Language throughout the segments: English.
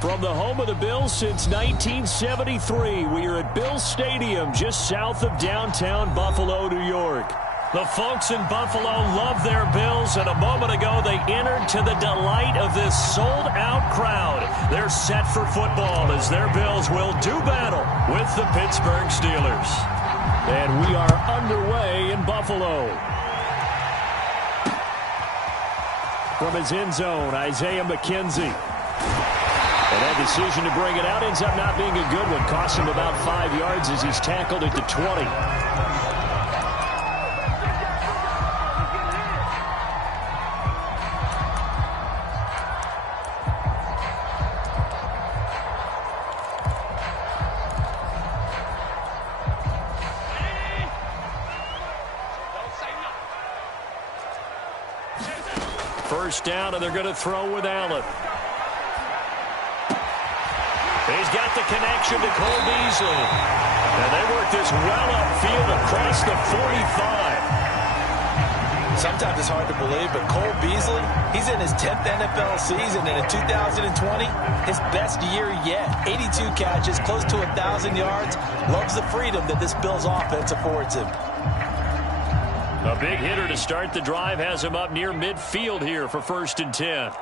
From the home of the Bills since 1973, we are at Bills Stadium just south of downtown Buffalo, New York. The folks in Buffalo love their Bills, and a moment ago they entered to the delight of this sold-out crowd. They're set for football as their Bills will do battle with the Pittsburgh Steelers. And we are underway in Buffalo. From his end zone, Isaiah McKenzie. And that decision to bring it out ends up not being a good one. Cost him about 5 yards as he's tackled at the 20. First down, and they're going to throw with Allen. He's got the connection to Cole Beasley. And they work this well upfield across the 45. Sometimes it's hard to believe, but Cole Beasley, he's in his 10th NFL season, and in 2020, his best year yet. 82 catches, close to 1,000 yards. Loves the freedom that this Bills offense affords him. A big hitter to start the drive has him up near midfield here for 1st and 10.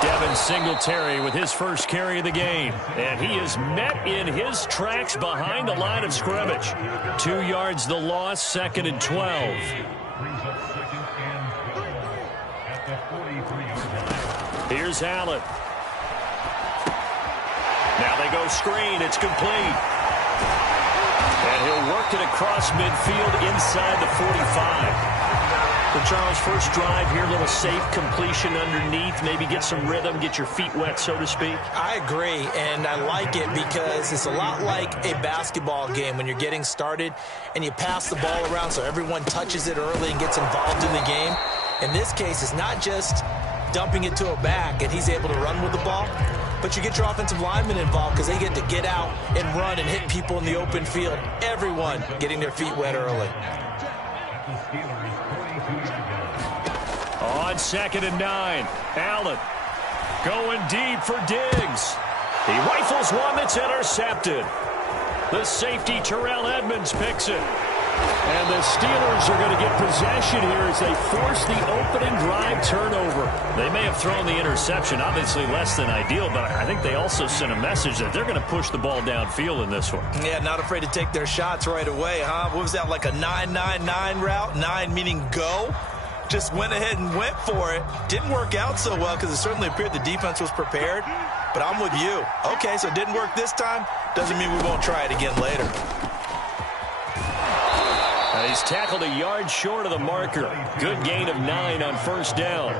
Devin Singletary with his first carry of the game. And he is met in his tracks behind the line of scrimmage. 2 yards the loss, 2nd and 12. Here's Allen. Now they go screen. It's complete. And he'll work it across midfield inside the 45. For Charles, first drive here, a little safe completion underneath. Maybe get some rhythm, get your feet wet, so to speak. I agree, and I like it because it's a lot like a basketball game when you're getting started and you pass the ball around so everyone touches it early and gets involved in the game. In this case, it's not just dumping it to a back and he's able to run with the ball, but you get your offensive linemen involved because they get to get out and run and hit people in the open field. Everyone getting their feet wet early. On 2nd and 9, Allen going deep for Diggs. He rifles one that's intercepted. The safety, Terrell Edmonds, picks it. And the Steelers are going to get possession here as they force the opening drive turnover. They may have thrown the interception, obviously less than ideal, but I think they also sent a message that they're going to push the ball downfield in this one. Yeah, not afraid to take their shots right away, huh? What was that, like a 9-9-9 route? 9 meaning go? Just went ahead and went for it. Didn't work out so well because it certainly appeared the defense was prepared. But I'm with you. Okay, so it didn't work this time. Doesn't mean we won't try it again later. And he's tackled a yard short of the marker. Good gain of 9 on 1st down.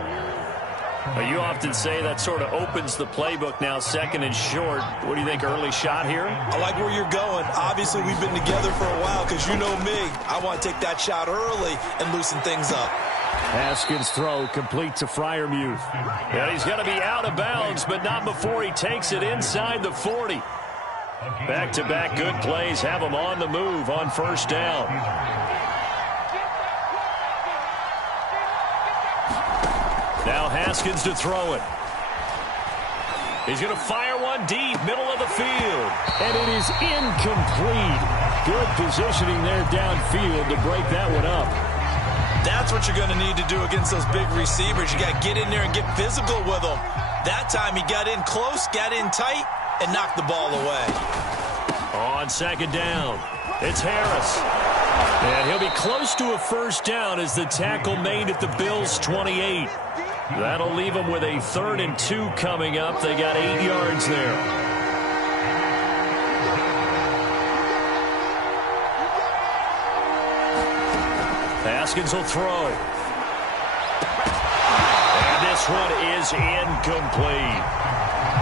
Now, you often say that sort of opens the playbook now, 2nd and short. What do you think, early shot here? I like where you're going. Obviously, we've been together for a while because you know me. I want to take that shot early and loosen things up. Haskins' throw complete to Freiermuth. And he's going to be out of bounds, but not before he takes it inside the 40. Back-to-back good plays have him on the move on 1st down. Now Haskins to throw it. He's going to fire one deep, middle of the field. And it is incomplete. Good positioning there downfield to break that one up. That's what you're going to need to do against those big receivers. You got to get in there and get physical with them. That time he got in close, got in tight, and knocked the ball away. On 2nd down, it's Harris. And he'll be close to a 1st down as the tackle made at the Bills' 28. That'll leave them with a 3rd and 2 coming up. They got 8 yards there. Haskins will throw. And this one is incomplete.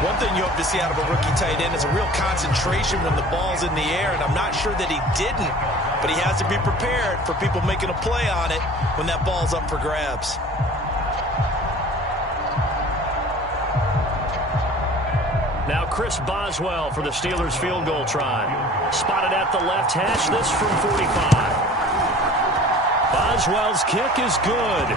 One thing you hope to see out of a rookie tight end is a real concentration when the ball's in the air, and I'm not sure that he didn't, but he has to be prepared for people making a play on it when that ball's up for grabs. Now Chris Boswell for the Steelers field goal try. Spotted at the left hash, this from 45. Boswell's kick is good.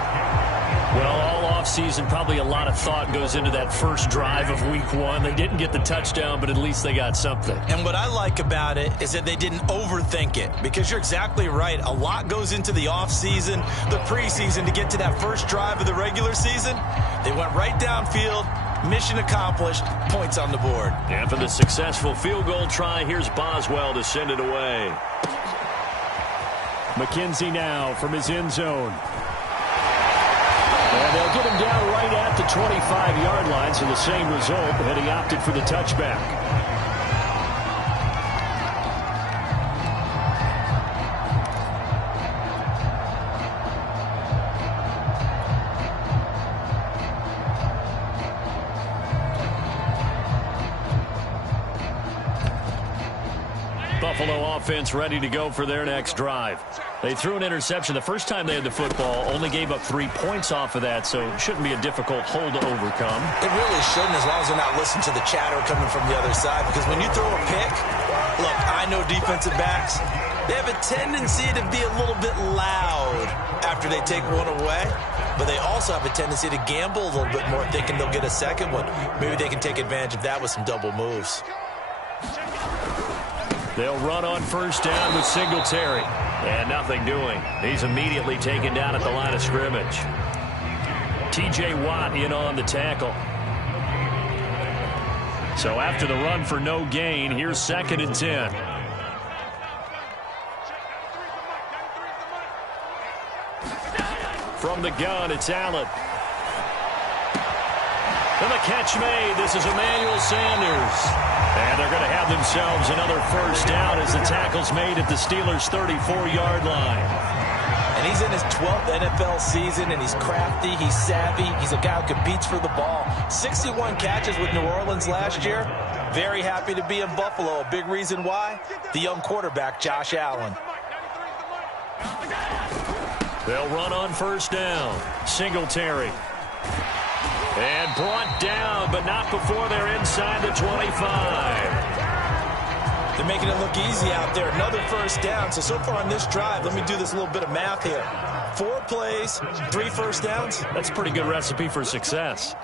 Well, all offseason, probably a lot of thought goes into that first drive of week one. They didn't get the touchdown, but at least they got something. And what I like about it is that they didn't overthink it, because you're exactly right. A lot goes into the offseason, the preseason, to get to that first drive of the regular season. They went right downfield, mission accomplished, points on the board. And for the successful field goal try, here's Boswell to send it away. McKenzie now from his end zone. And they'll get him down right at the 25-yard line, so the same result, and he opted for the touchback. Buffalo offense ready to go for their next drive. They threw an interception the first time they had the football, only gave up 3 points off of that, so it shouldn't be a difficult hole to overcome. It really shouldn't, as long as they're not listening to the chatter coming from the other side, because when you throw a pick, look, I know defensive backs, they have a tendency to be a little bit loud after they take one away, but they also have a tendency to gamble a little bit more, thinking they'll get a second one. Maybe they can take advantage of that with some double moves. They'll run on first down with Singletary. And nothing doing. He's immediately taken down at the line of scrimmage. T.J. Watt in on the tackle. So after the run for no gain, here's 2nd and 10. From the gun, it's Allen. And the catch made. This is Emmanuel Sanders. And they're going to have themselves another first down as the tackle's made at the Steelers' 34-yard line. And he's in his 12th NFL season, and he's crafty, he's savvy, he's a guy who competes for the ball. 61 catches with New Orleans last year. Very happy to be in Buffalo. A big reason why? The young quarterback, Josh Allen. They'll run on first down. Singletary. And brought down, but not before they're inside the 25. They're making it look easy out there. Another first down. So far on this drive, let me do this little bit of math here. 4 plays, 3 first downs. That's a pretty good recipe for success.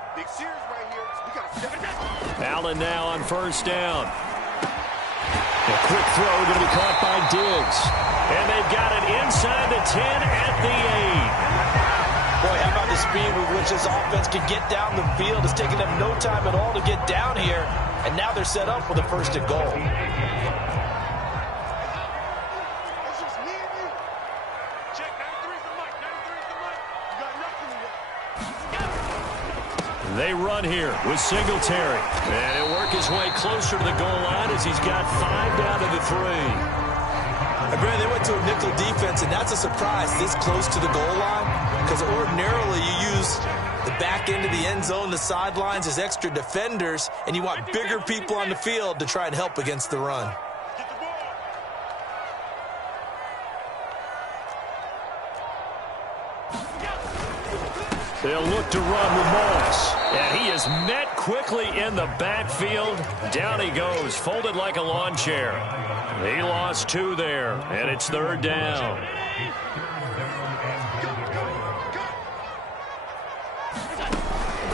Allen now on first down. A quick throw going to be caught by Diggs. And they've got it inside the 10 at the 8. Boy, how about the speed with which this offense can get down the field? It's taking them no time at all to get down here. And now they're set up for the 1st and goal. They run here with Singletary. And he'll work his way closer to the goal line as he's got 5 down to the 3. Brandon, they went to a nickel defense, and that's a surprise this close to the goal line, because ordinarily you use the back end of the end zone, the sidelines as extra defenders, and you want bigger people on the field to try and help against the run. They'll look to run with Morris. And he is met quickly in the backfield. Down he goes, folded like a lawn chair. He lost 2 there, and it's 3rd down.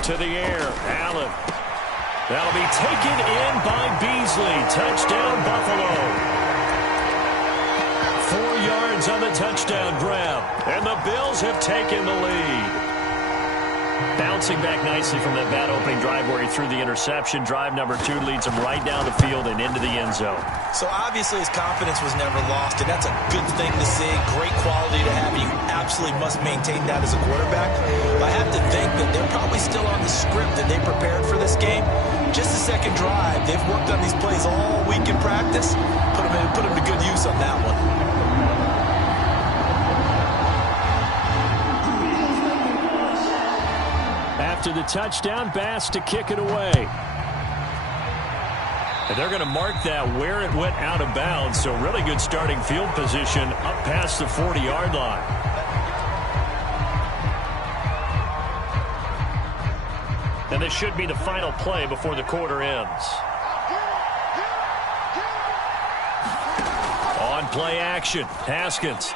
To the air, Allen. That'll be taken in by Beasley. Touchdown, Buffalo. 4 yards on the touchdown grab, and the Bills have taken the lead. Bouncing back nicely from that bad opening drive where he threw the interception. Drive number 2 leads him right down the field and into the end zone. So obviously his confidence was never lost, and that's a good thing to see. Great quality to have. You absolutely must maintain that as a quarterback. But I have to think that they're probably still on the script that they prepared for this game. Just the second drive. They've worked on these plays all week in practice. Put them to good use on that one. After the touchdown, Bass to kick it away. And they're going to mark that where it went out of bounds. So really good starting field position up past the 40-yard line. And this should be the final play before the quarter ends. On play action, Haskins.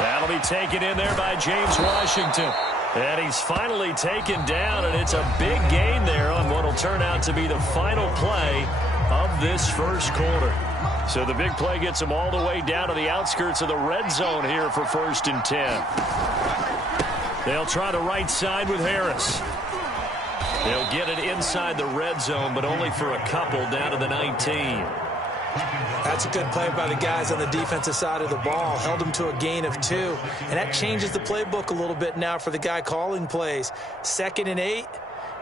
That'll be taken in there by James Washington. And he's finally taken down, and it's a big gain there on what will turn out to be the final play of this first quarter. So the big play gets him all the way down to the outskirts of the red zone here for 1st and 10. They'll try the right side with Harris. They'll get it inside the red zone, but only for a couple down to the 19. That's a good play by the guys on the defensive side of the ball. Held them to a gain of 2. And that changes the playbook a little bit now for the guy calling plays. 2nd and 8.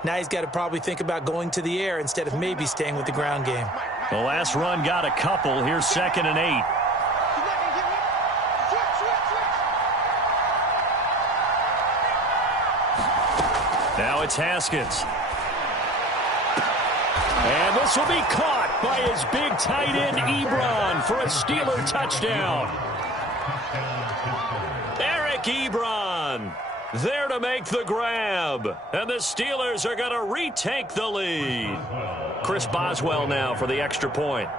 Now he's got to probably think about going to the air instead of maybe staying with the ground game. The last run got a couple. Here's 2nd and 8. Now it's Haskins. And this will be caught by his big tight end, Ebron, for a Steeler touchdown. Eric Ebron there to make the grab. And the Steelers are going to retake the lead. Chris Boswell now for the extra point.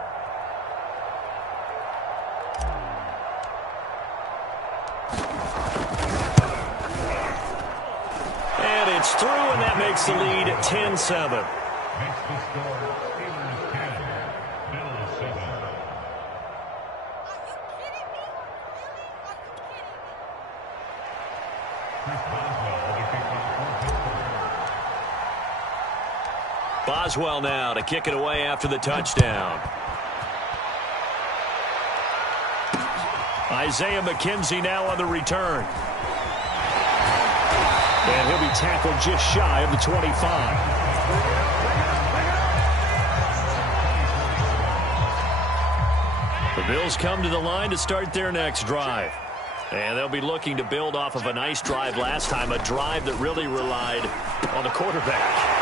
And it's through, and that makes the lead 10-7. Boswell now to kick it away after the touchdown. Isaiah McKenzie now on the return. And he'll be tackled just shy of the 25. The Bills come to the line to start their next drive. And they'll be looking to build off of a nice drive last time, a drive that really relied on the quarterback.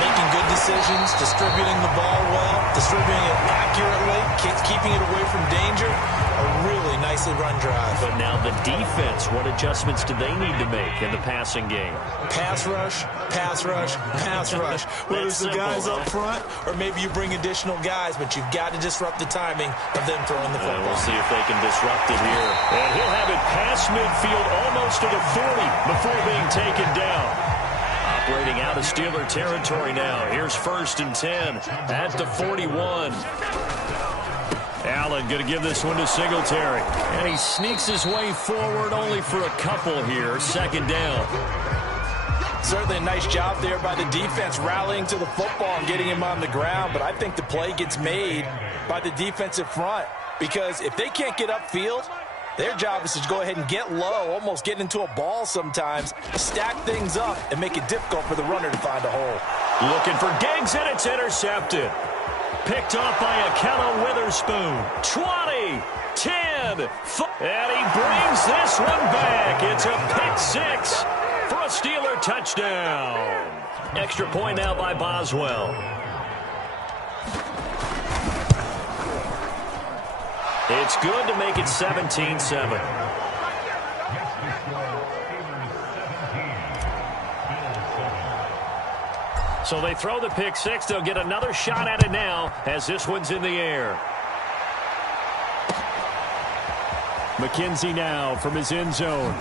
Making good decisions, distributing the ball well, distributing it accurately, keeping it away from danger. A really nicely run drive. But now the defense, what adjustments do they need to make in the passing game? Pass rush, pass rush, pass rush. Whether it's the guys up front or maybe you bring additional guys, but you've got to disrupt the timing of them throwing the football. We'll see if they can disrupt it here. And he'll have it past midfield almost to the 40 before being taken down. Operating out of Steeler territory now. Here's 1st and 10 at the 41. Allen going to give this one to Singletary. And he sneaks his way forward only for a couple here. 2nd down. Certainly a nice job there by the defense rallying to the football and getting him on the ground. But I think the play gets made by the defensive front. Because if they can't get upfield, their job is to go ahead and get low, almost get into a ball sometimes, stack things up, and make it difficult for the runner to find a hole. Looking for Diggs, and it's intercepted. Picked off by Akello Witherspoon. 20, 10, and he brings this one back. It's a pick 6 for a Steeler touchdown. Extra point now by Boswell. It's good to make it 17-7. So they throw the pick 6. They'll get another shot at it now as this one's in the air. McKenzie now from his end zone.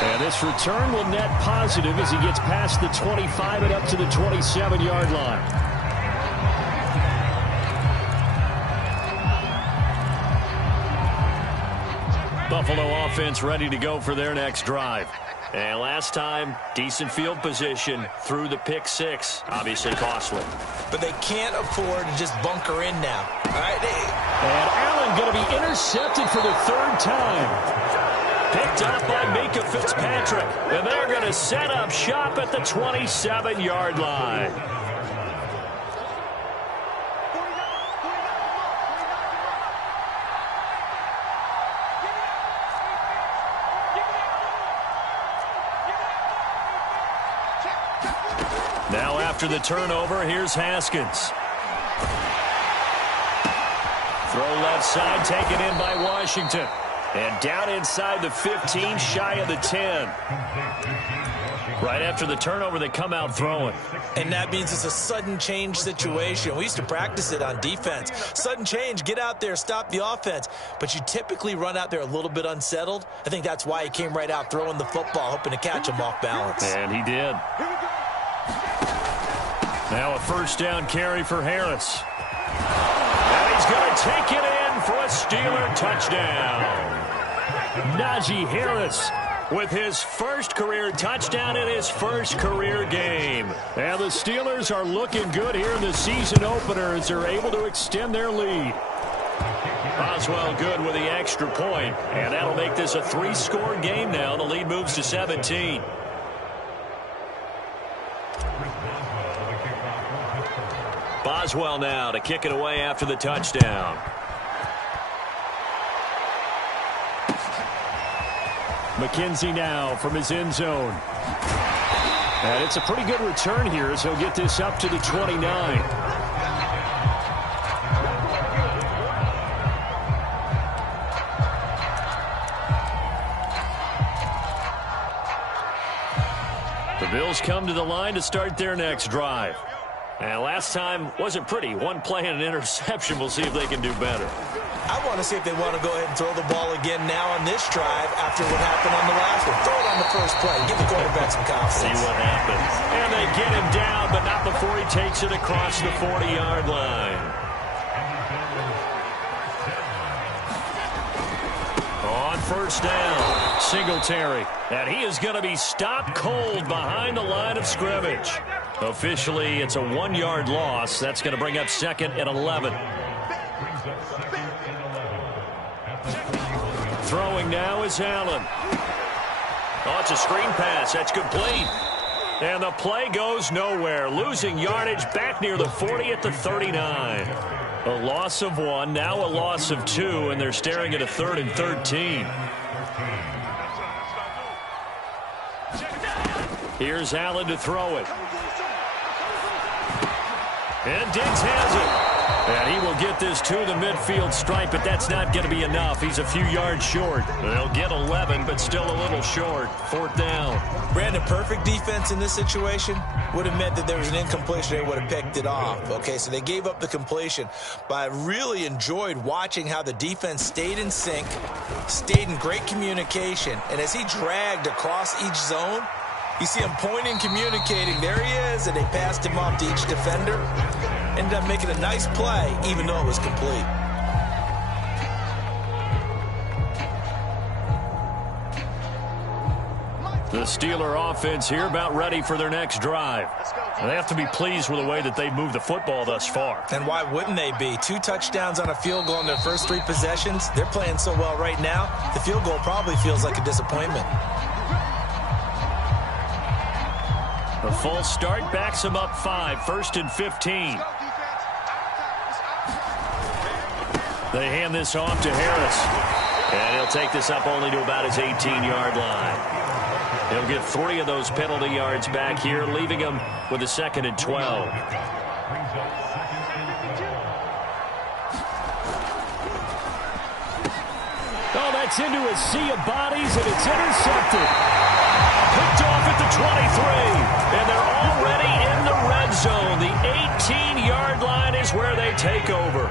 And this return will net positive as he gets past the 25 and up to the 27-yard line. Buffalo offense ready to go for their next drive. And last time, decent field position through the pick 6. Obviously costly. But they can't afford to just bunker in now. All right? And Allen going to be intercepted for the 3rd time. Picked up by Minka Fitzpatrick. And they're going to set up shop at the 27-yard line. Now after the turnover, here's Haskins. Throw left side, taken in by Washington. And down inside the 15, shy of the 10. Right after the turnover, they come out throwing. And that means it's a sudden change situation. We used to practice it on defense. Sudden change, get out there, stop the offense. But you typically run out there a little bit unsettled. I think that's why he came right out throwing the football, hoping to catch him off balance. And he did. Now a first down carry for Harris. And he's going to take it in for a Steeler touchdown. Najee Harris with his first career touchdown in his first career game. And the Steelers are looking good here in the season opener as they're able to extend their lead. Boswell good with the extra point, and that'll make this a 3-score game now. The lead moves to 17. Boswell now to kick it away after the touchdown. McKenzie now from his end zone. And it's a pretty good return here as he'll get this up to the 29. The Bills come to the line to start their next drive. And last time wasn't pretty. One play and an interception. We'll see if they can do better. I want to see if they want to go ahead and throw the ball again now on this drive after what happened on the last one. Throw it on the first play. Give the quarterback some confidence. See what happens. And they get him down, but not before he takes it across the 40-yard line. On first down, Singletary. And he is going to be stopped cold behind the line of scrimmage. Officially, it's a 1-yard loss. That's going to bring up second and 11. Throwing now is Allen. Oh, it's a screen pass. That's complete. And the play goes nowhere. Losing yardage back near the 40 at the 39. A loss of 1, now a loss of 2, and they're staring at a 3rd and 13. Here's Allen to throw it. And Diggs has it. And he will get this to the midfield stripe, but that's not going to be enough. He's a few yards short. They'll get 11, but still a little short. 4th down. Brandon, perfect defense in this situation would have meant that there was an incompletion. They would have picked it off. Okay, so they gave up the completion. But I really enjoyed watching how the defense stayed in sync, stayed in great communication. And as he dragged across each zone, you see him pointing, communicating. There he is, and they passed him off to each defender. Ended up making a nice play, even though it was complete. The Steeler offense here about ready for their next drive. And they have to be pleased with the way that they've moved the football thus far. And why wouldn't they be? 2 touchdowns on a field goal in their first 3 possessions. They're playing so well right now, the field goal probably feels like a disappointment. The false start backs him up 5, 1st and 15. They hand this off to Harris. And he'll take this up only to about his 18-yard line. He'll get 3 of those penalty yards back here, leaving him with a 2nd and 12. Oh, that's into a sea of bodies, and it's intercepted. Picked off at the 23, and they're already in the red zone. The 18-yard line is where they take over.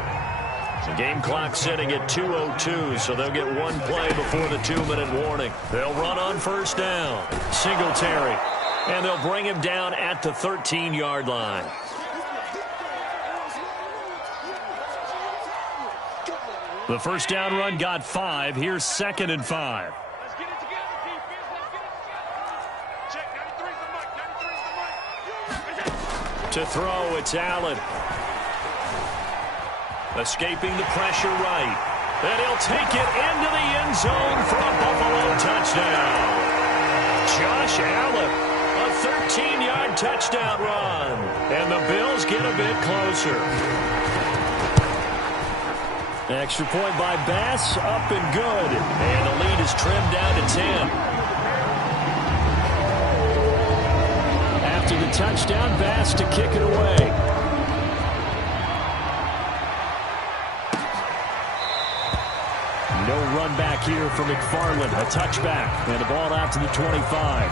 The game clock sitting at 2:02, so they'll get 1 play before the 2-minute warning. They'll run on first down. Singletary, and they'll bring him down at the 13-yard line. The first down run got 5. Here's 2nd and 5. To throw, it's Allen. Escaping the pressure right. And he'll take it into the end zone for a Buffalo touchdown. Josh Allen, a 13-yard touchdown run. And the Bills get a bit closer. Extra point by Bass, up and good. And the lead is trimmed down to 10. After the touchdown, Bass to kick it away. No run back here for McFarland. A touchback. And the ball out to the 25.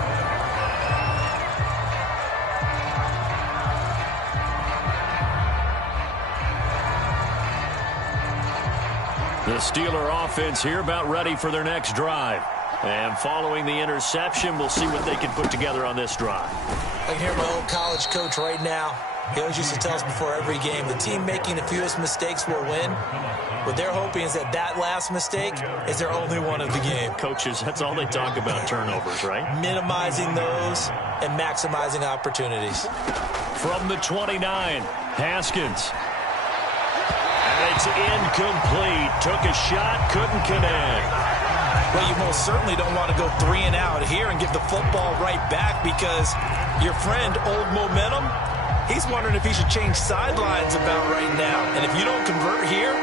The Steeler offense here about ready for their next drive. And following the interception, we'll see what they can put together on this drive. I can hear my old college coach right now. He always used to tell us before every game, the team making the fewest mistakes will win. What they're hoping is that that last mistake is their only one of the game. Coaches, that's all they talk about, turnovers, right? Minimizing those and maximizing opportunities. From the 29, Haskins. And it's incomplete. Took a shot, couldn't connect. Well, you most certainly don't want to go 3 and out here and give the football right back because your friend, Old Momentum, he's wondering if he should change sidelines about right now. And if you don't convert here,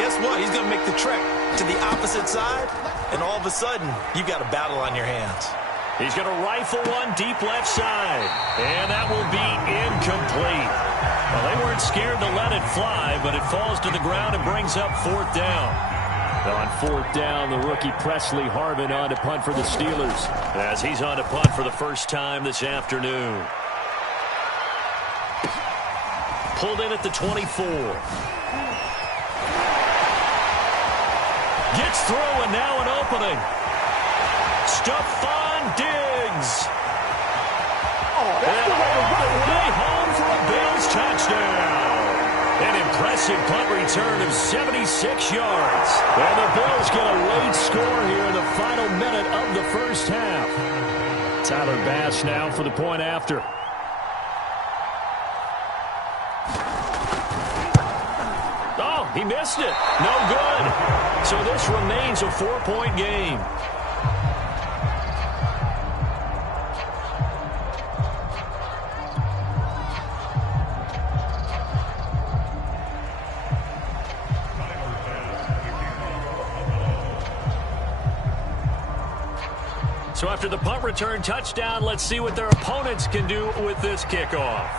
guess what? He's going to make the trek to the opposite side, and all of a sudden, you've got a battle on your hands. He's going to rifle one deep left side, and that will be incomplete. Well, they weren't scared to let it fly, but it falls to the ground and brings up 4th down. On 4th down, the rookie Presley Harvin on to punt for the Steelers as he's on to punt for the first time this afternoon. Pulled in at the 24. Gets through, and now an opening. Stephon Diggs. And all the way home for a Bills touchdown. An impressive punt return of 76 yards. And the Bills get a late score here in the final minute of the first half. Tyler Bass now for the point after. Oh, he missed it. No good. So this remains a 4-point game. So after the punt return touchdown, let's see what their opponents can do with this kickoff.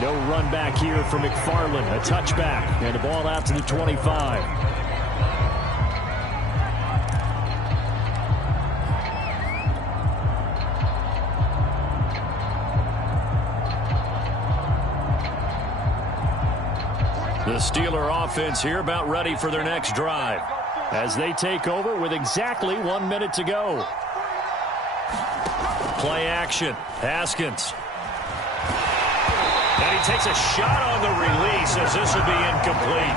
No run back here for McFarland. A touchback. And the ball out to the 25. The Steeler offense here about ready for their next drive as they take over with exactly 1 minute to go. Play action. Haskins. And he takes a shot on the release as this will be incomplete.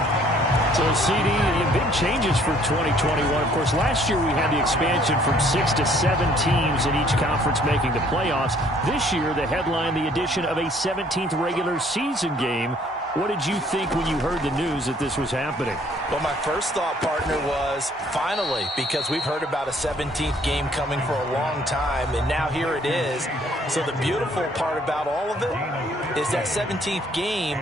So, CD, big changes for 2021. Of course, last year we had the expansion from 6 to 7 teams in each conference making the playoffs. This year, the headline, the addition of a 17th regular season game. What did you think when you heard the news that this was happening? Well, my first thought, partner, was finally, because we've heard about a 17th game coming for a long time, and now here it is. So the beautiful part about all of it is that 17th game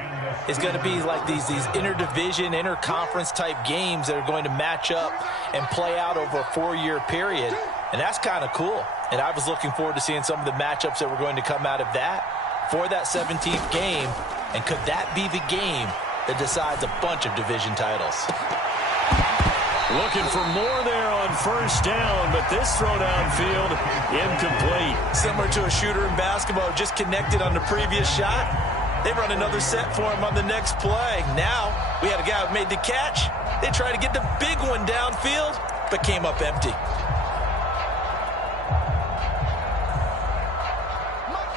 is going to be like these interdivision, interconference type games that are going to match up and play out over a 4-year period. And that's kind of cool. And I was looking forward to seeing some of the matchups that were going to come out of that for that 17th game. And could that be the game that decides a bunch of division titles? Looking for more there on first down, but this throw downfield incomplete. Similar to a shooter in basketball, just connected on the previous shot. They run another set for him on the next play. Now, we had a guy who made the catch. They tried to get the big one downfield, but came up empty.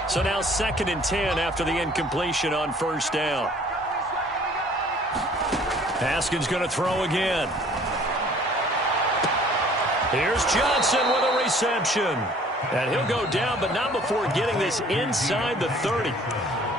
So now 2nd and 10 after the incompletion on first down. Haskins going to throw again. Here's Johnson with a reception. And he'll go down, but not before getting this inside the 30.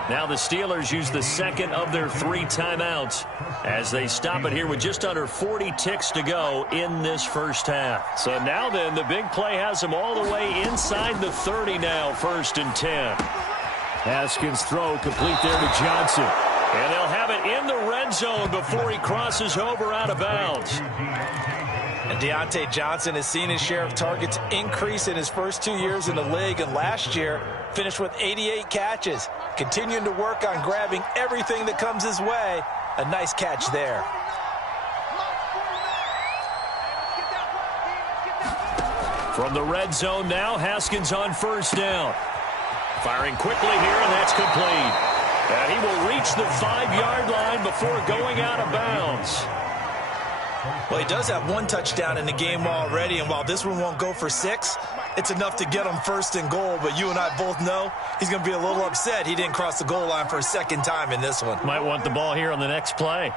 Now the Steelers use the second of their 3 timeouts as they stop it here with just under 40 ticks to go in this first half. So now then, the big play has them all the way inside the 30 now, 1st and 10. Haskins throw complete there to Johnson. And they'll have it in the red zone before he crosses over out of bounds. And Deontay Johnson has seen his share of targets increase in his first 2 years in the league, and last year finished with 88 catches, continuing to work on grabbing everything that comes his way. A nice catch there. From the red zone now, Haskins on first down. Firing quickly here, and that's complete. And he will reach the 5-yard line before going out of bounds. Well, he does have one touchdown in the game already, and while this one won't go for 6, it's enough to get him first and goal. But you and I both know he's going to be a little upset he didn't cross the goal line for a second time in this one. Might want the ball here on the next play.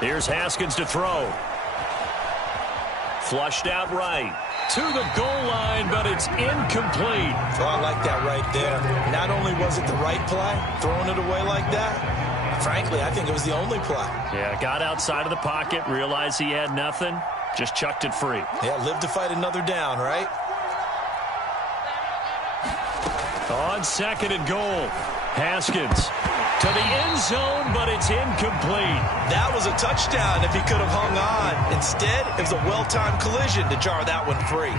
Here's Haskins to throw. Flushed out right. To the goal line, but it's incomplete. Oh, I like that right there. Not only was it the right play, throwing it away like that, frankly, I think it was the only play. Yeah, got outside of the pocket, realized he had nothing, just chucked it free. Yeah, live to fight another down, right? On second and goal, Haskins to the end zone, but it's incomplete. That was a touchdown if he could have hung on. Instead, it was a well-timed collision to jar that one free.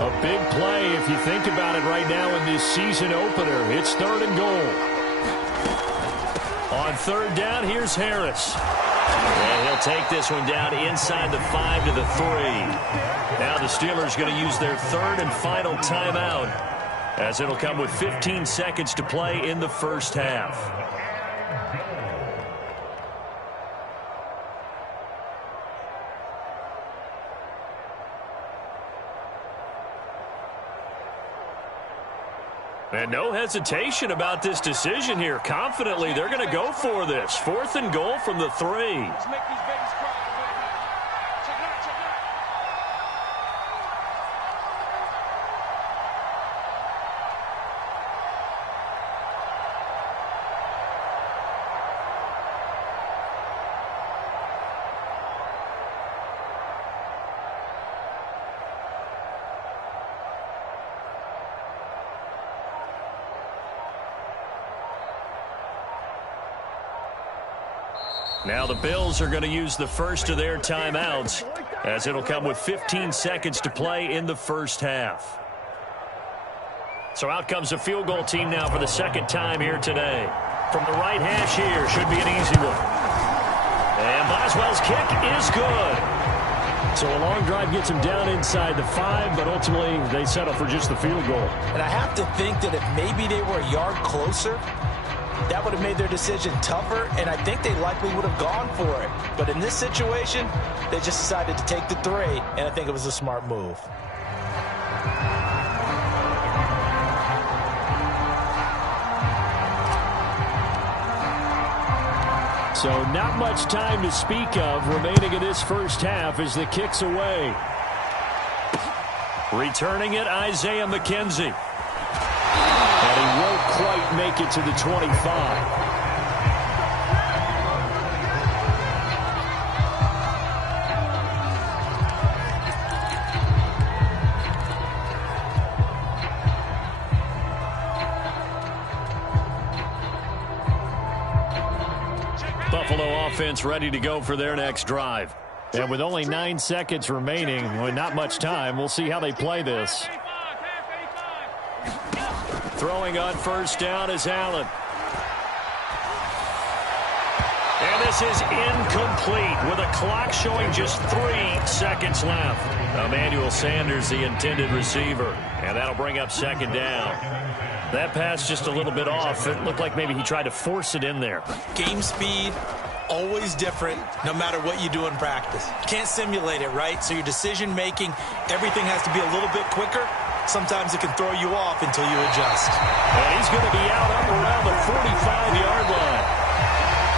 A big play if you think about it right now in this season opener. It's third and goal. On third down, here's Harris. And he'll take this one down inside the 5 to the 3. Now the Steelers going to use their third and final timeout, as it'll come with 15 seconds to play in the first half. And no hesitation about this decision here. Confidently, they're going to go for this. Fourth and goal from the 3. Let's make these babies cry, baby. Check it out, check it out. Now the Bills are going to use the first of their timeouts, as it'll come with 15 seconds to play in the first half. So out comes a field goal team now for the second time here today. From the right hash here, should be an easy one. And Boswell's kick is good. So a long drive gets him down inside the 5, but ultimately they settle for just the field goal. And I have to think that if maybe they were a yard closer, that would have made their decision tougher, and I think they likely would have gone for it. But in this situation, they just decided to take the 3, and I think it was a smart move. So not much time to speak of remaining in this first half as the kick's away. Returning it, Isaiah McKenzie. And he won't quite make it to the 25. Buffalo offense ready to go for their next drive. And with only 9 seconds remaining, with not much time, we'll see how they play this. Throwing on first down is Allen. And this is incomplete with a clock showing just 3 seconds left. Emmanuel Sanders, the intended receiver. And that'll bring up second down. That pass just a little bit off. It looked like maybe he tried to force it in there. Game speed, always different, no matter what you do in practice. You can't simulate it, right? So your decision making, everything has to be a little bit quicker. Sometimes it can throw you off until you adjust. And he's going to be out up around the 45-yard line.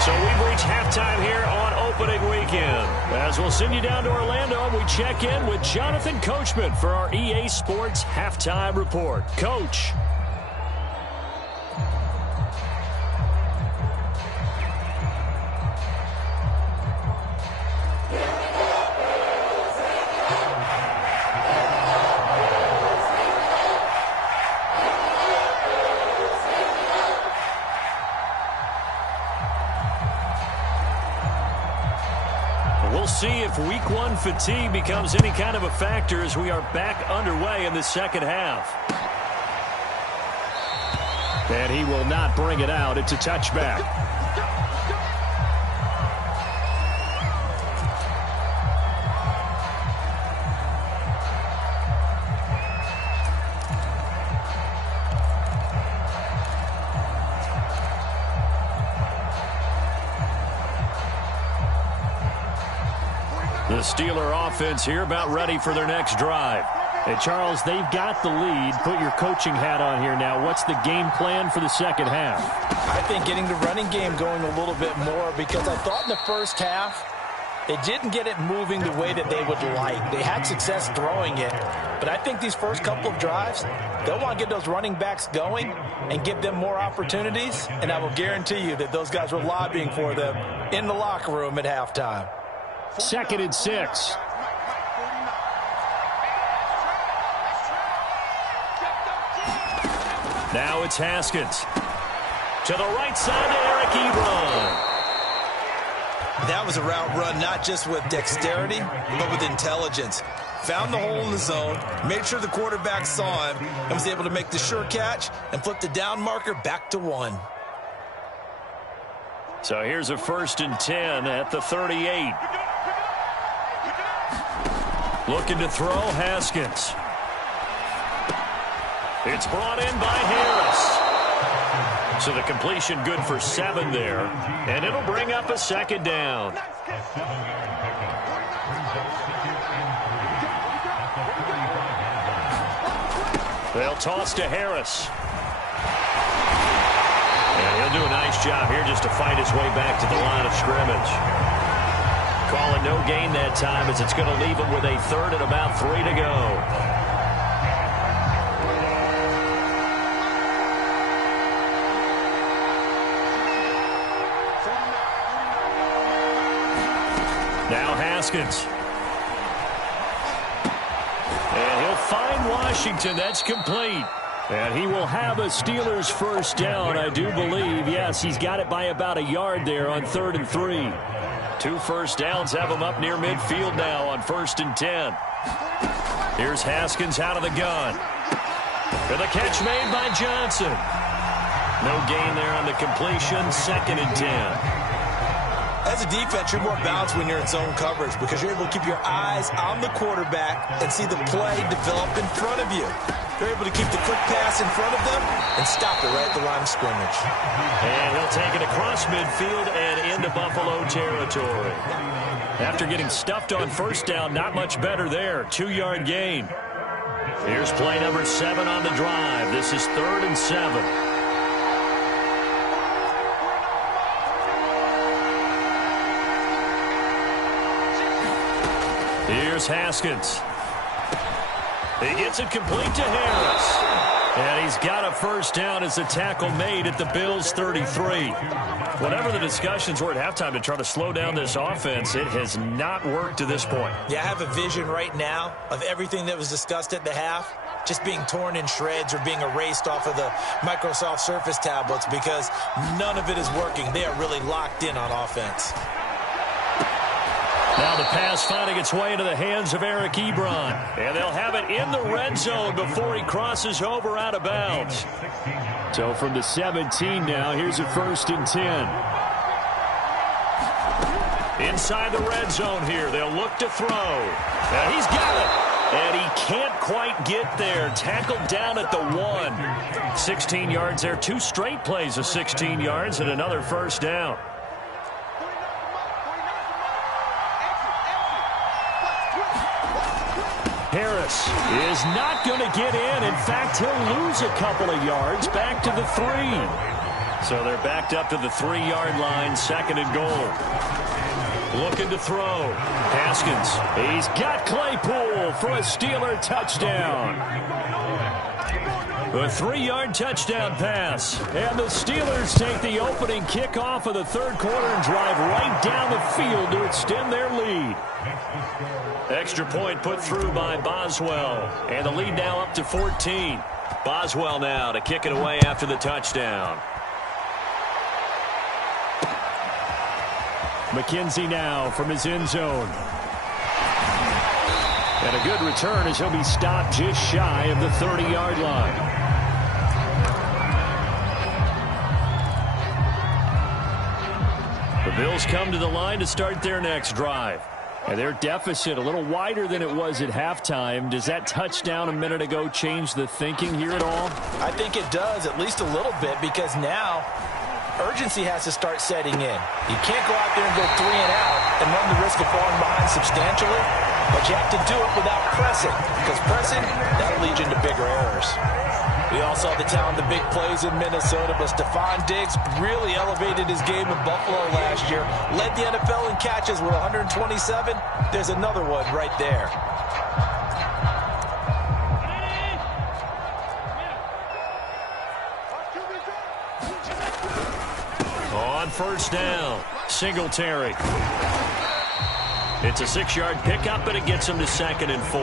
So we've reached halftime here on opening weekend. As we'll send you down to Orlando, we check in with Jonathan Coachman for our EA Sports Halftime Report. Coach. We'll see if week 1 fatigue becomes any kind of a factor as we are back underway in the second half. And he will not bring it out. It's a touchback. The Steeler offense here about ready for their next drive. Hey, Charles, they've got the lead. Put your coaching hat on here now. What's the game plan for the second half? I think getting the running game going a little bit more, because I thought in the first half they didn't get it moving the way that they would like. They had success throwing it, but I think these first couple of drives, they'll want to get those running backs going and give them more opportunities, and I will guarantee you that those guys were lobbying for them in the locker room at halftime. 2nd and 6. Now it's Haskins. To the right side to Eric Ebron. That was a route run not just with dexterity, but with intelligence. Found the hole in the zone, made sure the quarterback saw him, and was able to make the sure catch and flip the down marker back to 1. So here's a 1st and 10 at the 38. Looking to throw, Haskins. It's brought in by Harris. So the completion good for 7 there. And it'll bring up a 2nd down. They'll toss to Harris. And he'll do a nice job here just to fight his way back to the line of scrimmage. Call it no gain that time, as it's going to leave him with a 3rd and about 3 to go. Now Haskins. And he'll find Washington. That's complete. And he will have a Steelers 1st down, I do believe. Yes, he's got it by about a yard there on 3rd and 3. 2 first downs have him up near midfield now on 1st and 10. Here's Haskins out of the gun. For the catch made by Johnson. No gain there on the completion. 2nd and 10. As a defense, you're more balanced when you're in zone coverage because you're able to keep your eyes on the quarterback and see the play develop in front of you. You're able to keep the quick pass in front of them and stop it right at the line of scrimmage. And he'll take it across midfield and into Buffalo territory. After getting stuffed on 1st down, not much better there. 2-yard gain. Here's play number 7 on the drive. This is 3rd and 7. Here's Haskins. He gets it complete to Harris. And he's got a 1st down as the tackle made at the Bills' 33. Whatever the discussions were at halftime to try to slow down this offense, it has not worked to this point. Yeah, I have a vision right now of everything that was discussed at the half just being torn in shreds or being erased off of the Microsoft Surface tablets because none of it is working. They are really locked in on offense. Now the pass finding its way into the hands of Eric Ebron. And they'll have it in the red zone before he crosses over out of bounds. So from the 17 now, here's a 1st and 10. Inside the red zone here, they'll look to throw. Now he's got it. And he can't quite get there. Tackled down at the 1. 16 yards there. 2 straight plays of 16 yards and another 1st down. Harris is not going to get in. In fact, he'll lose a couple of yards back to the 3. So they're backed up to the 3-yard line, 2nd and goal. Looking to throw. Haskins. He's got Claypool for a Steeler touchdown. A 3-yard touchdown pass. And the Steelers take the opening kickoff of the 3rd quarter and drive right down the field to extend their lead. Extra point put through by Boswell. And the lead now up to 14. Boswell now to kick it away after the touchdown. McKenzie now from his end zone. And a good return as he'll be stopped just shy of the 30-yard line. Bills come to the line to start their next drive. And their deficit a little wider than it was at halftime. Does that touchdown a minute ago change the thinking here at all? I think it does, at least a little bit, because now urgency has to start setting in. You can't go out there and go 3 and out and run the risk of falling behind substantially, but you have to do it without pressing, because pressing, that'll lead you into bigger errors. We all saw the talent, the big plays in Minnesota, but Stephon Diggs really elevated his game in Buffalo last year. Led the NFL in catches with 127. There's another one right there. On first down, Singletary. It's a 6-yard pickup, and it gets him to 2nd and 4.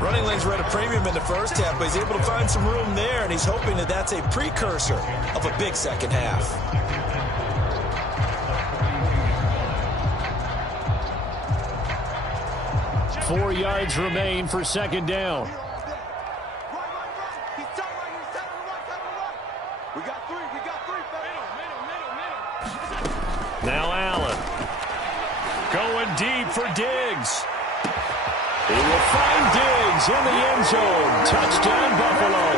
Running lanes were at a premium in the first half, but he's able to find some room there, and he's hoping that that's a precursor of a big second half. Four yards remain for 2nd down. Now Allen. Going deep for Diggs. He will find Diggs in the end zone. Touchdown, Buffalo.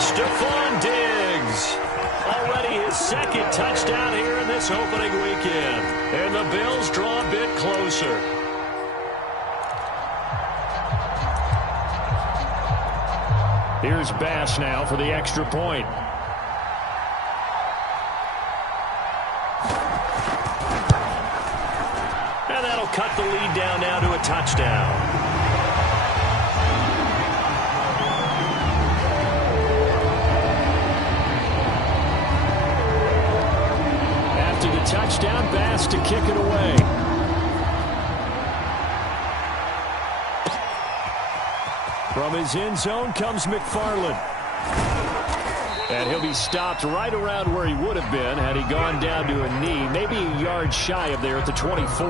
Stephon Diggs. Already his 2nd touchdown here in this opening weekend. And the Bills draw a bit closer. Here's Bass now for the extra point. Cut the lead down now to a touchdown. After the touchdown, Bass to kick it away. From his end zone comes McFarland. And he'll be stopped right around where he would have been had he gone down to a knee, maybe a yard shy of there at the 24.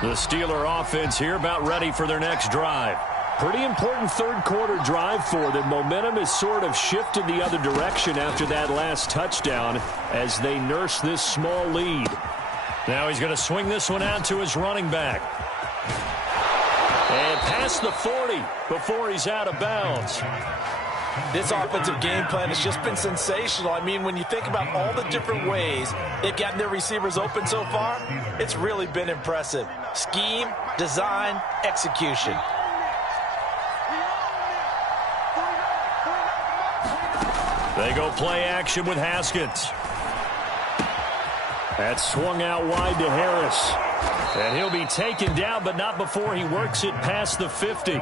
The Steeler offense here about ready for their next drive. Pretty important third-quarter drive for them. Momentum has sort of shifted the other direction after that last touchdown as they nurse this small lead. Now he's going to swing this one out to his running back. And past the 40 before he's out of bounds. This offensive game plan has just been sensational. I mean, when you think about all the different ways they've gotten their receivers open so far, it's really been impressive. Scheme, design, execution. They go play action with Haskins. That's swung out wide to Harris. And he'll be taken down, but not before he works it past the 50.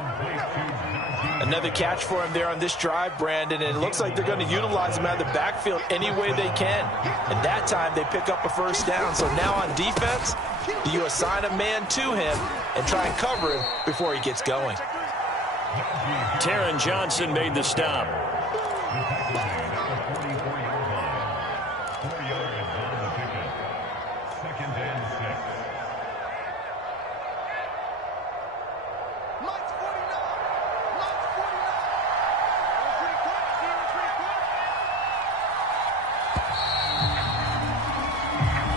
Another catch for him there on this drive, Brandon, and it looks like they're going to utilize him out of the backfield any way they can. And that time they pick up a first down. So now on defense, do you assign a man to him and try and cover him before he gets going? Taron Johnson made the stop.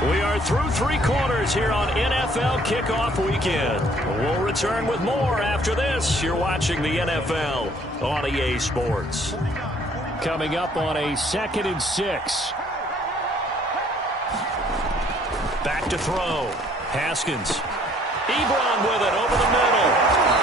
We are through 3 quarters here on NFL Kickoff Weekend. We'll return with more after this. You're watching the NFL on EA Sports. Coming up on a 2nd and 6. Back to throw. Haskins. Ebron with it over the middle.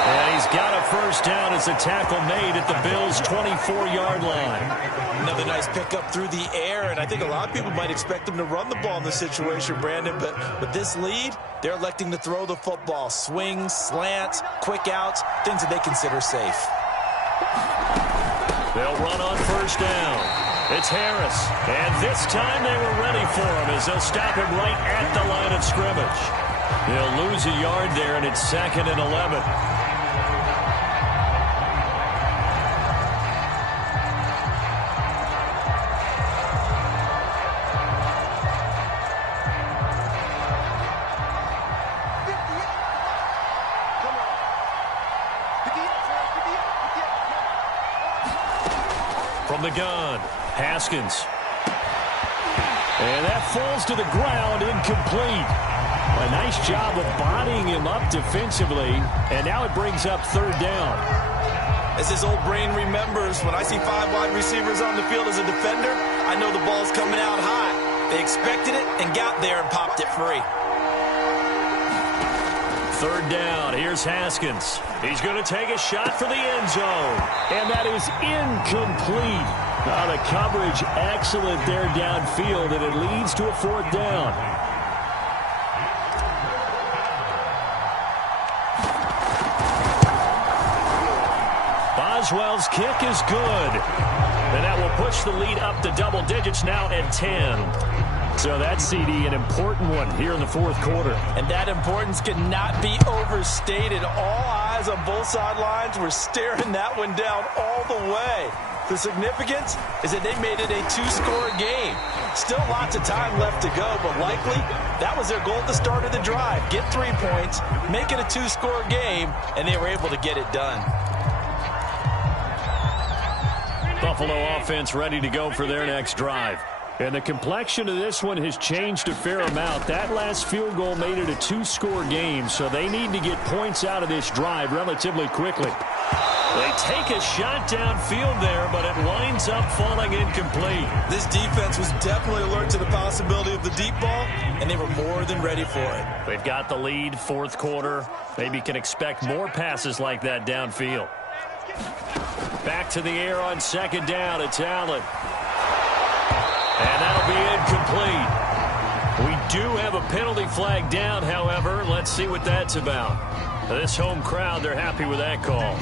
And he's got a first down as a tackle made at the Bills' 24-yard line. Another nice pickup through the air, and I think a lot of people might expect them to run the ball in this situation, Brandon, but with this lead, they're electing to throw the football. Swings, slants, quick outs, things that they consider safe. They'll run on first down. It's Harris, and this time they were ready for him as they'll stop him right at the line of scrimmage. They'll lose a yard there, and it's 2nd and 11. From the gun, Haskins. And that falls to the ground, incomplete. A nice job of bodying him up defensively, and now it brings up third down. As his old brain remembers, when I see 5 wide receivers on the field as a defender, I know the ball's coming out hot. They expected it and got there and popped it free. Third down, here's Haskins. He's going to take a shot for the end zone, and that is incomplete. The coverage excellent there downfield, and it leads to a fourth down. Boswell's kick is good, and that will push the lead up to double digits now at 10. So that CD, an important one here in the fourth quarter. And that importance cannot be overstated. All eyes on both sidelines were staring that one down all the way. The significance is that they made it a 2-score game. Still lots of time left to go, but likely that was their goal at the start of the drive. Get 3 points, make it a 2-score game, and they were able to get it done. Buffalo offense ready to go for their next drive. And the complexion of this one has changed a fair amount. That last field goal made it a 2-score game, so they need to get points out of this drive relatively quickly. They take a shot downfield there, but it winds up falling incomplete. This defense was definitely alert to the possibility of the deep ball, and they were more than ready for it. They've got the lead, fourth quarter. Maybe can expect more passes like that downfield. Back to the air on second down. It's Allen. And that'll be incomplete. We do have a penalty flag down, however. Let's see what that's about. This home crowd, they're happy with that call.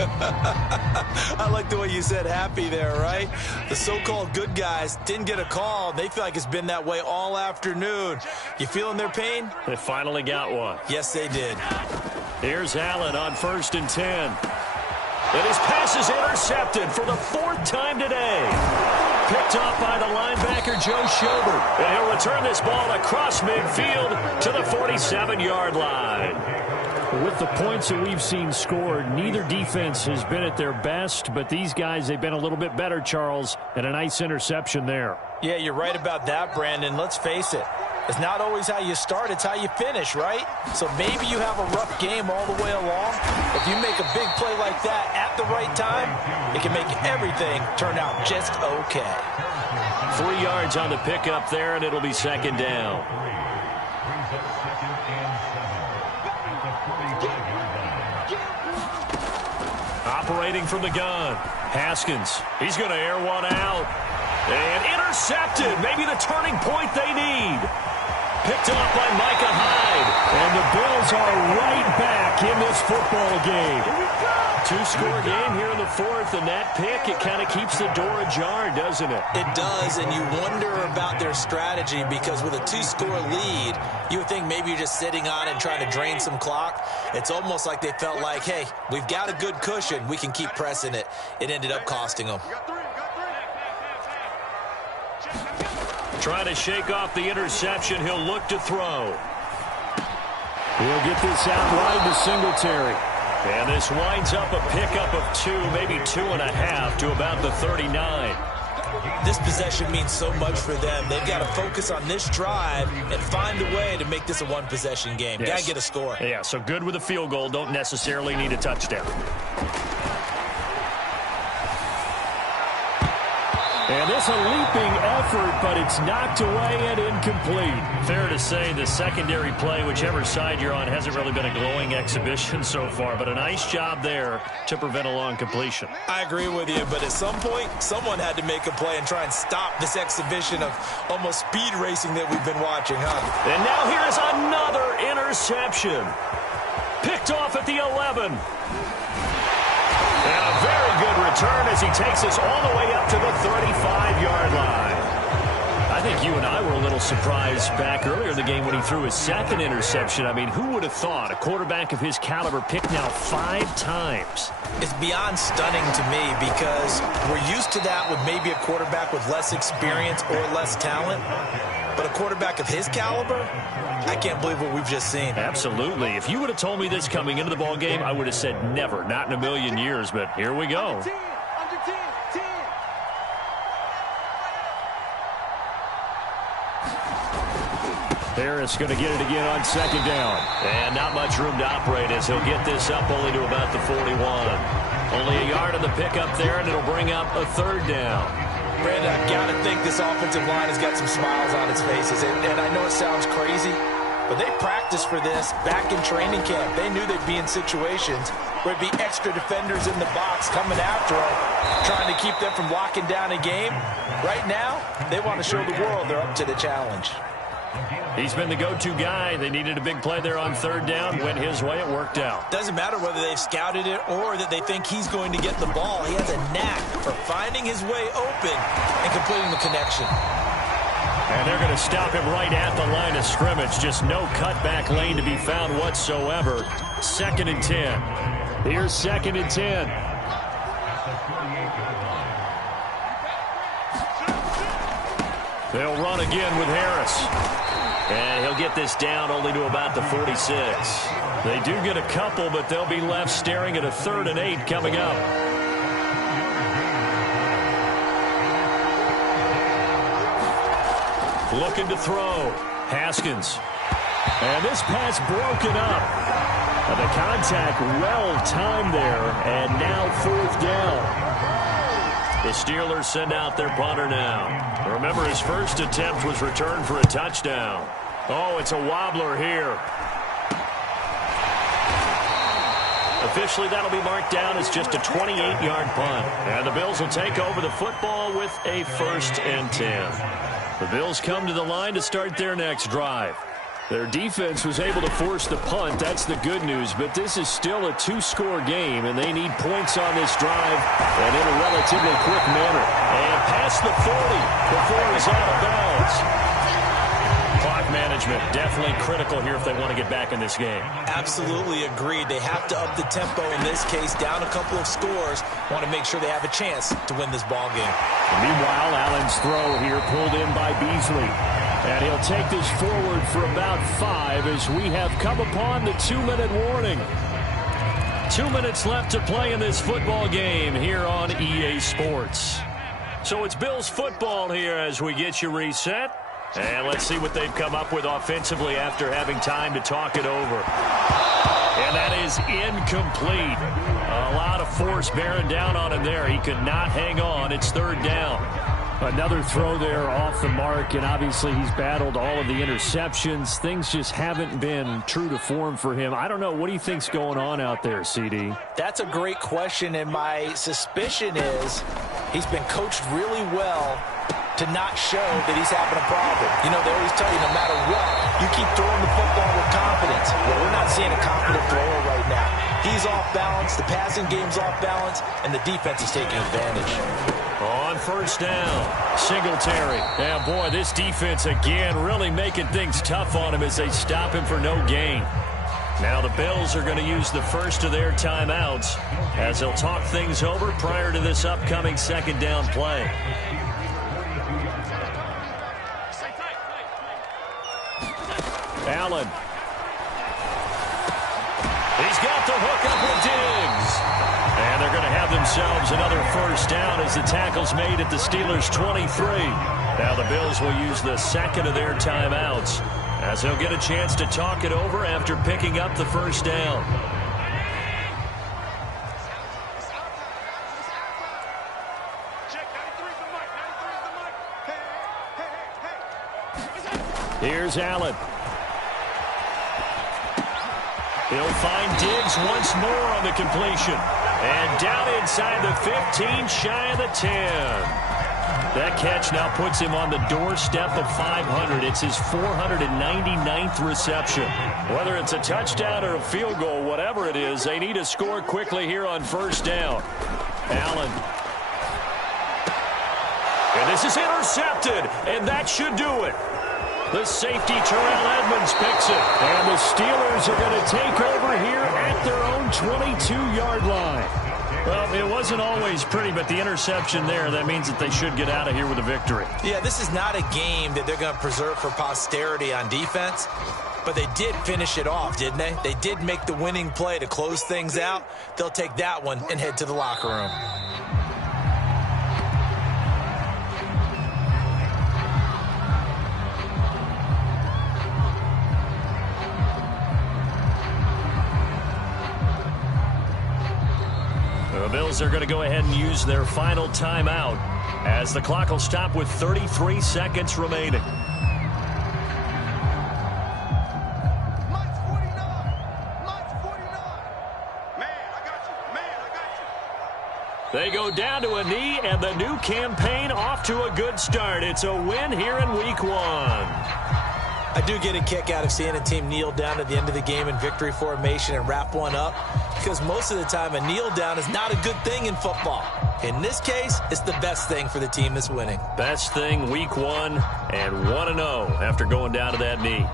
I like the way you said happy there, right? The so-called good guys didn't get a call. They feel like it's been that way all afternoon. You feeling their pain? They finally got one. Yes, they did. Here's Allen on 1st and 10. And his pass is intercepted for the 4th time today. Picked off by the linebacker, Joe Schobert. And he'll return this ball across midfield to the 47-yard line. With the points that we've seen scored, neither defense has been at their best, but these guys, they've been a little bit better, Charles, and a nice interception there. Yeah, you're right about that, Brandon. Let's face it. It's not always how you start, it's how you finish, right? So maybe you have a rough game all the way along. If you make a big play like that at the right time, it can make everything turn out just okay. 3 yards on the pickup there, and it'll be second down. Operating from the gun, Haskins. He's going to air one out. And intercepted. Maybe the turning point they need. Picked off by Micah Hyde. And the Bills are right back in this football game. 2-score game here in the 4th, and that pick, it kind of keeps the door ajar, doesn't it? It does, and you wonder about their strategy because with a 2-score lead, you would think maybe you're just sitting on it and trying to drain some clock. It's almost like they felt like, hey, we've got a good cushion. We can keep pressing it. It ended up costing them. Trying to shake off the interception. He'll look to throw. He'll get this out wide to Singletary. And this winds up a pickup of 2, maybe 2.5 to about the 39. This possession means so much for them. They've got to focus on this drive and find a way to make this a one-possession game. Yes. Got to get a score. Yeah, so good with a field goal. Don't necessarily need a touchdown. And this a leaping effort, but it's knocked away and incomplete. Fair to say the secondary play, whichever side you're on, hasn't really been a glowing exhibition so far, but a nice job there to prevent a long completion. I agree with you, but at some point, someone had to make a play and try and stop this exhibition of almost speed racing that we've been watching, huh? And now here's another interception. Picked off at the 11. And a very good return as he takes us all the way up to the 35-yard line. I think you and I were a little surprised back earlier in the game when he threw his second interception. I mean, who would have thought a quarterback of his caliber picked now 5 times? It's beyond stunning to me because we're used to that with maybe a quarterback with less experience or less talent. But a quarterback of his caliber, I can't believe what we've just seen. Absolutely. If you would have told me this coming into the ball game, I would have said never, not in a million years, but here we go. Harris going to get it again on second down. And not much room to operate as he'll get this up only to about the 41. Only a yard on the pickup there, and it'll bring up a third down. Brandon, I've got to think this offensive line has got some smiles on its faces. And I know it sounds crazy, but they practiced for this back in training camp. They knew they'd be in situations where it'd be extra defenders in the box coming after them, trying to keep them from locking down a game. Right now, they want to show the world they're up to the challenge. He's been the go-to guy. They needed a big play there on third down. Went his way. It worked out. Doesn't matter whether they've scouted it or that they think he's going to get the ball. He has a knack for finding his way open and completing the connection. And they're going to stop him right at the line of scrimmage. Just no cutback lane to be found whatsoever. 2nd and 10. Here's 2nd and 10. They'll run again with Harris. And he'll get this down only to about the 46. They do get a couple, but they'll be left staring at a 3rd and 8 coming up. Looking to throw. Haskins. And this pass broken up. The contact well-timed there, and now 4th down. The Steelers send out their punter now. Remember, his first attempt was returned for a touchdown. Oh, it's a wobbler here. Officially, that'll be marked down as just a 28-yard punt. And the Bills will take over the football with a 1st and 10. The Bills come to the line to start their next drive. Their defense was able to force the punt. That's the good news. But this is still a 2-score game, and they need points on this drive and in a relatively quick manner. And past the 40 before he's out of bounds. Clock management definitely critical here if they want to get back in this game. Absolutely agreed. They have to up the tempo in this case, down a couple of scores. Want to make sure they have a chance to win this ball game. Meanwhile, Allen's throw here pulled in by Beasley. And he'll take this forward for about 5 as we have come upon the 2-minute warning. 2 minutes left to play in this football game here on EA Sports. So it's Bills football here as we get you reset. And let's see what they've come up with offensively after having time to talk it over. And that is incomplete. A lot of force bearing down on him there. He could not hang on. It's 3rd down. Another throw there off the mark, and obviously he's battled all of the interceptions. Things just haven't been true to form for him. I don't know. What do you think's going on out there, CD? That's a great question, and my suspicion is he's been coached really well to not show that he's having a problem. You know, they always tell you no matter what, you keep throwing the football with confidence. Well, we're not seeing a confident thrower right now. He's off balance, the passing game's off balance, and the defense is taking advantage. On 1st down, Singletary. Yeah, boy, this defense again really making things tough on him as they stop him for no gain. Now the Bills are going to use the first of their timeouts as they'll talk things over prior to this upcoming 2nd down play. Allen. He's got the hook up with Diggs. And they're going to have themselves another 1st down as the tackle's made at the Steelers' 23. Now the Bills will use the 2nd of their timeouts as they'll get a chance to talk it over after picking up the 1st down. Here's Allen. He'll find Diggs once more on the completion. And down inside the 15, shy of the 10. That catch now puts him on the doorstep of 500. It's his 499th reception. Whether it's a touchdown or a field goal, whatever it is, they need to score quickly here on 1st down. Allen. And this is intercepted, and that should do it. The safety, Terrell Edmonds, picks it. And the Steelers are going to take over here at their own 22-yard line. Well, it wasn't always pretty, but the interception there, that means that they should get out of here with a victory. Yeah, this is not a game that they're going to preserve for posterity on defense, but they did finish it off, didn't they? They did make the winning play to close things out. They'll take that one and head to the locker room. Bills are going to go ahead and use their final timeout as the clock will stop with 33 seconds remaining. They go down to a knee, and the new campaign off to a good start. It's a win here in Week 1. I do get a kick out of seeing a team kneel down at the end of the game in victory formation and wrap one up, because most of the time a kneel down is not a good thing in football. In this case, it's the best thing for the team that's winning. Best thing Week 1 and 1-0 after going down to that knee.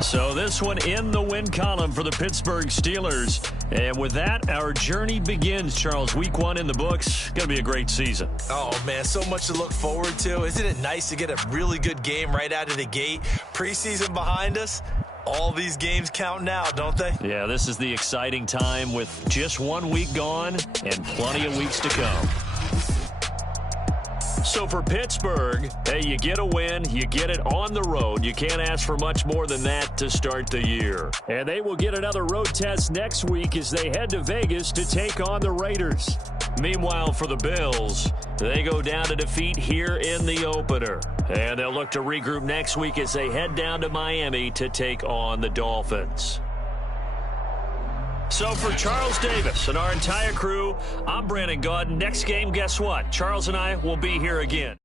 So this one in the win column for the Pittsburgh Steelers. And with that, our journey begins, Charles. Week 1 in the books. Going to be a great season. Oh, man, so much to look forward to. Isn't it nice to get a really good game right out of the gate? Preseason behind us. All these games count now, don't they? Yeah, this is the exciting time with just 1 week gone and plenty of weeks to come. So for Pittsburgh, hey, you get a win, you get it on the road. You can't ask for much more than that to start the year. And they will get another road test next week as they head to Vegas to take on the Raiders. Meanwhile, for the Bills, they go down to defeat here in the opener. And they'll look to regroup next week as they head down to Miami to take on the Dolphins. So for Charles Davis and our entire crew, I'm Brandon Gaudin. Next game, guess what? Charles and I will be here again.